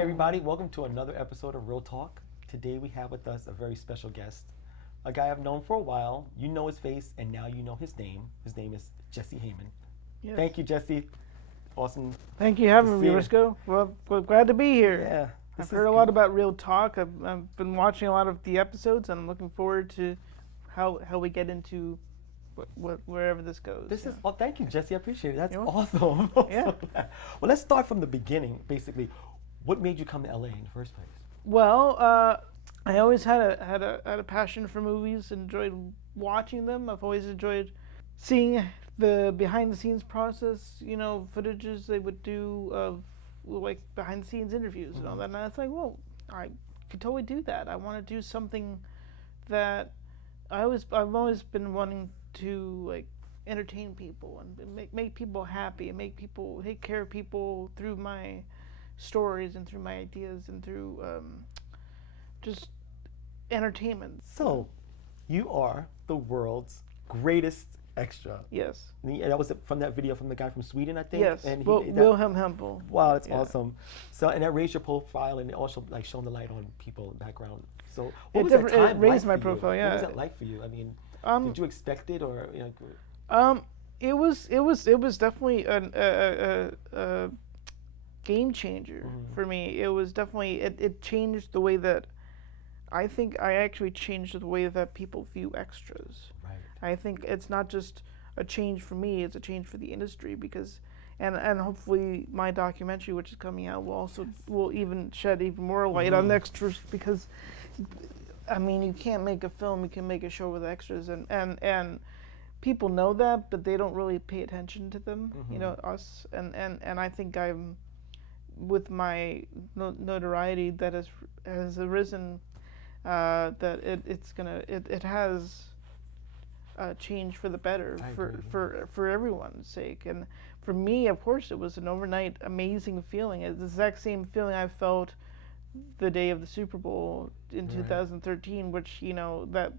Hey everybody, welcome to another episode of Real Talk. Today we have with us a very special guest, a guy I've known for a while. You know his face and now you know his name. His name is Jesse Heiman. Yes. Thank you, Jesse. Awesome. Thank you for having to me, see you. Risco. Well, we're glad to be here. Yeah. I've heard a lot about Real Talk. I've been watching a lot of the episodes, and I'm looking forward to how we get into wherever this goes. Oh, thank you, Jesse. I appreciate it. That's You're awesome. Yeah. Well, let's start from the beginning. Basically, what made you come to LA in the first place? Well, I always had a passion for movies. Enjoyed watching them. I've always enjoyed seeing the behind the scenes process. You know, footages they would do of like behind the scenes interviews and all that. And I was like, well, I could totally do that. I want to do something that I've always been wanting to like entertain people and make people happy and take care of people through my stories and through my ideas and through just entertainment. So, you are the world's greatest extra. Yes. And that was from that video from the guy from Sweden, I think. Yes. And Wilhelm Hempel. Wow, that's awesome. So, and that raised your profile, and it also like shone the light on people in the background. So, what was that time it raised like my for you? profile. Yeah. What was that like for you? I mean, did you expect it, or you know? It was definitely a game changer for me. It was definitely it changed the way that I think I actually changed the way that people view extras. Right. I think it's not just a change for me; it's a change for the industry because, and hopefully my documentary, which is coming out, will even shed even more light on extras because, I mean, you can't make a film; you can make a show with extras, and people know that, but they don't really pay attention to them. You know, us, and I think I'm, with my notoriety that has arisen, that it has changed for the better for everyone's sake. And for me, of course, it was an overnight amazing feeling. It's the exact same feeling I felt the day of the Super Bowl in 2013, which you know that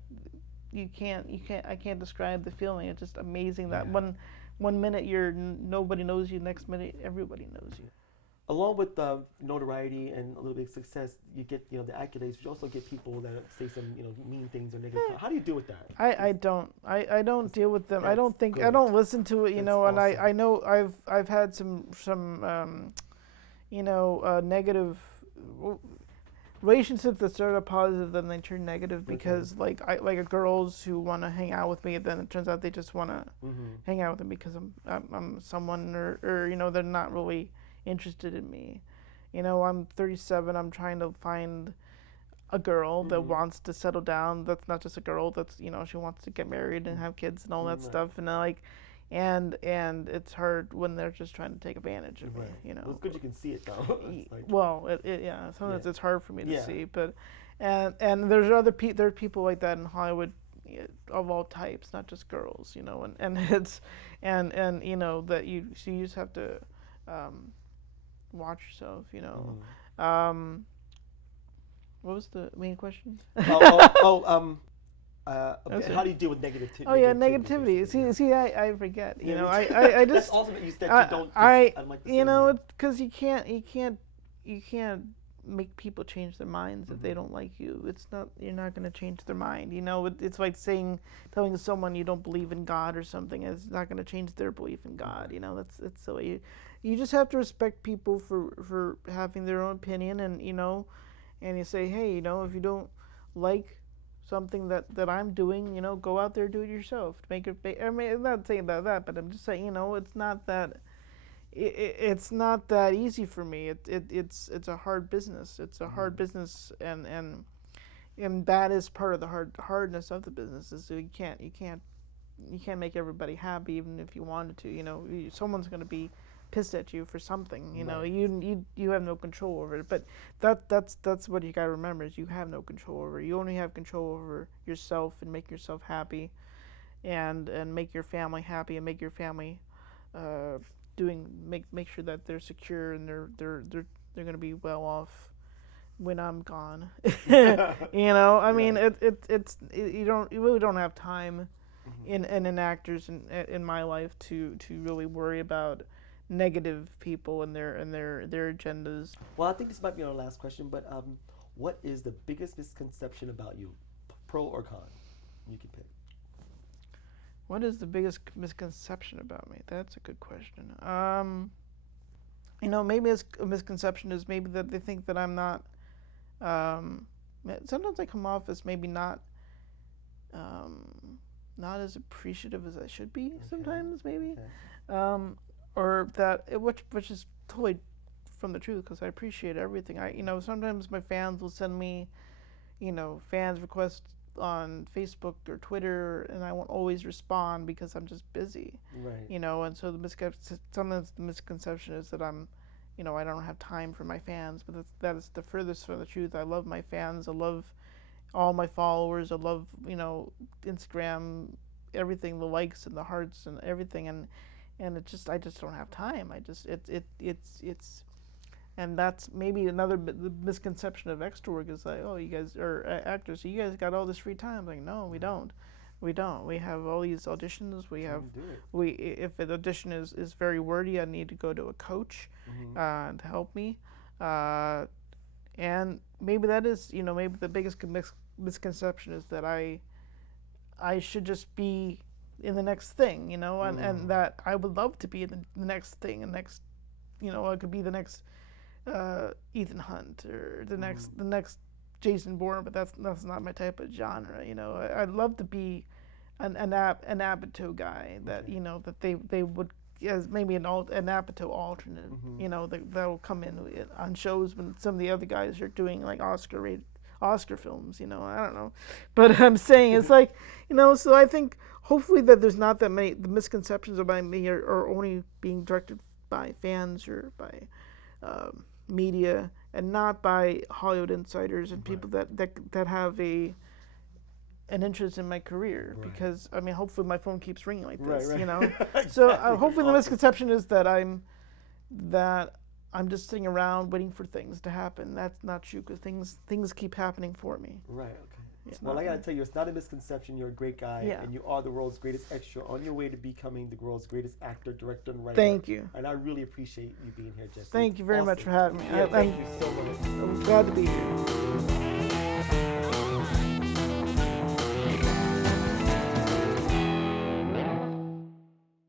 I can't describe the feeling. It's just amazing that one minute nobody knows you, next minute everybody knows you. Along with notoriety and a little bit of success, you get the accolades. But you also get people that say some mean things or negative. How do you deal with that? I don't deal with them. I don't think good. I don't listen to it. That's And awesome. I know I've had some negative relationships that started positive, then they turn negative because like girls who want to hang out with me, then it turns out they just want to hang out with me because I'm someone or they're not really interested in me. I'm 37. I'm trying to find a girl that wants to settle down. That's not just a girl. That's she wants to get married and have kids and all that stuff. And and it's hard when they're just trying to take advantage of me. Well, it's good you can see it though. Sometimes it's hard for me to see, but and there's there are people like that in Hollywood of all types, not just girls. And it's and that you just have to watch yourself. What was the main question? Okay. How do you deal with negativity? Oh yeah, negativity. See, I forget. I just. That's ultimate. You said you don't. I'd like to say because you can't make people change their minds if they don't like you. You're not going to change their mind. It's like telling someone you don't believe in God or something. It's not going to change their belief in God. That's the way you just have to respect people for having their own opinion, and and you say, hey, if you don't like something that I'm doing, go out there, do it yourself. I'm not saying that, but I'm just saying, it's not that. It's not that easy for me. It's a hard business. It's a hard business, and that is part of the hardness of the business. Is you can't make everybody happy, even if you wanted to. Someone's going to be pissed at you for something. You have no control over it. But that's what you got to remember, is you have no control over it. You only have control over yourself and make yourself happy, and make your family happy, and make your family make sure that they're secure and they're going to be well off when I'm gone. I mean, you really don't have time in an actor's in my life to really worry about negative people and their agendas. Well, I think this might be our last question, but what is the biggest misconception about you, pro or con? You can pick. What is the biggest misconception about me? That's a good question. Maybe a misconception is maybe that they think that I'm not. Sometimes I come off as maybe not as appreciative as I should be. Okay. Sometimes maybe, Okay. or that which is totally from the truth, because I appreciate everything. Sometimes my fans will send me, fans requests on Facebook or Twitter, and I won't always respond because I'm just busy. Right. And so sometimes the misconception is that I'm, I don't have time for my fans, but that is the furthest from the truth. I love my fans. I love all my followers. I love, Instagram, everything, the likes and the hearts and everything, and I just don't have time. It's and that's maybe another the misconception of extra work is like, oh, you guys are actors, so you guys got all this free time. Like, no, we don't. We don't. We have all these auditions. If an audition is very wordy, I need to go to a coach to help me. And maybe that is, maybe the biggest misconception is that I should just be in the next thing, and that I would love to be in the next thing, and next, I could be the next Ethan Hunt or the next Jason Bourne, but that's not my type of genre. I'd love to be an Apatow guy that that they would, as maybe an Apatow alternate, that will come in on shows when some of the other guys are doing like Oscar films. I don't know, but I'm saying it's like, so I think hopefully that there's not that many. The misconceptions about me are only being directed by fans or by media, and not by Hollywood insiders and people that have an interest in my career. Right. Because hopefully my phone keeps ringing like this. Right. Exactly. So hopefully the misconception is that I'm just sitting around waiting for things to happen. That's not true, because things keep happening for me. Right. Okay. Well, I gotta tell you, it's not a misconception. You're a great guy, and you are the world's greatest extra on your way to becoming the world's greatest actor, director, and writer. Thank you. And I really appreciate you being here, Jesse. Thank you very much for having me. Yeah, thank you so much. I'm glad to be here.